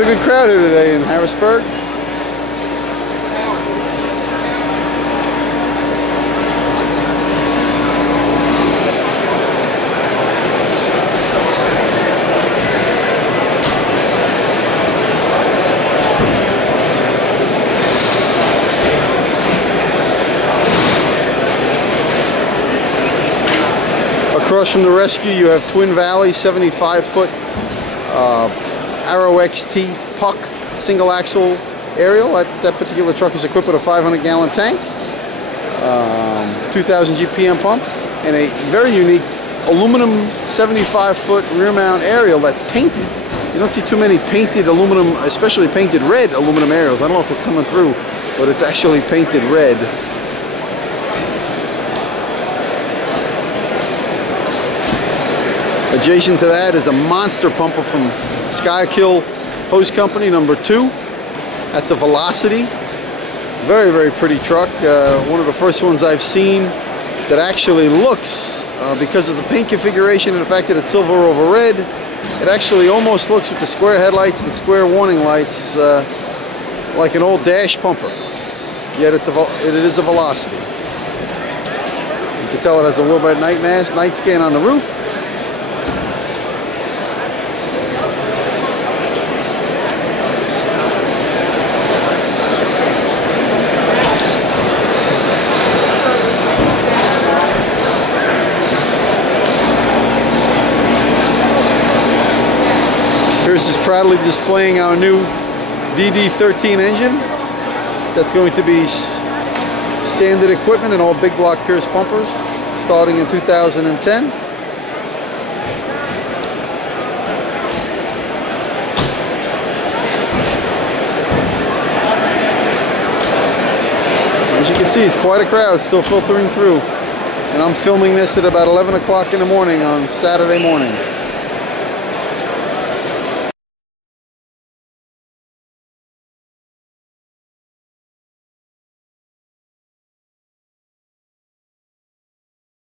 Quite a good crowd here today in Harrisburg. Across from the rescue you have Twin Valley 75-foot Arrow XT Puck single axle aerial. That particular truck is equipped with a 500-gallon tank, 2,000 GPM pump, and a very unique aluminum 75-foot rear mount aerial that's painted. You don't see too many painted aluminum, especially painted red aluminum aerials. I don't know if it's coming through, but it's actually painted red. Adjacent to that is a monster pumper from Skykill Hose Company, number 2. That's a Velocity. Very, very pretty truck. One of the first ones I've seen that actually looks, because of the paint configuration and the fact that it's silver over red, it actually almost looks with the square headlights and square warning lights like an old dash pumper. Yet it is a Velocity. You can tell it has a Woodbite night mast, night scan on the roof. Here's is proudly displaying our new DD13 engine. That's going to be standard equipment in all big block Pierce pumpers starting in 2010. As you can see, it's quite a crowd still filtering through. And I'm filming this at about 11 o'clock in the morning on Saturday morning.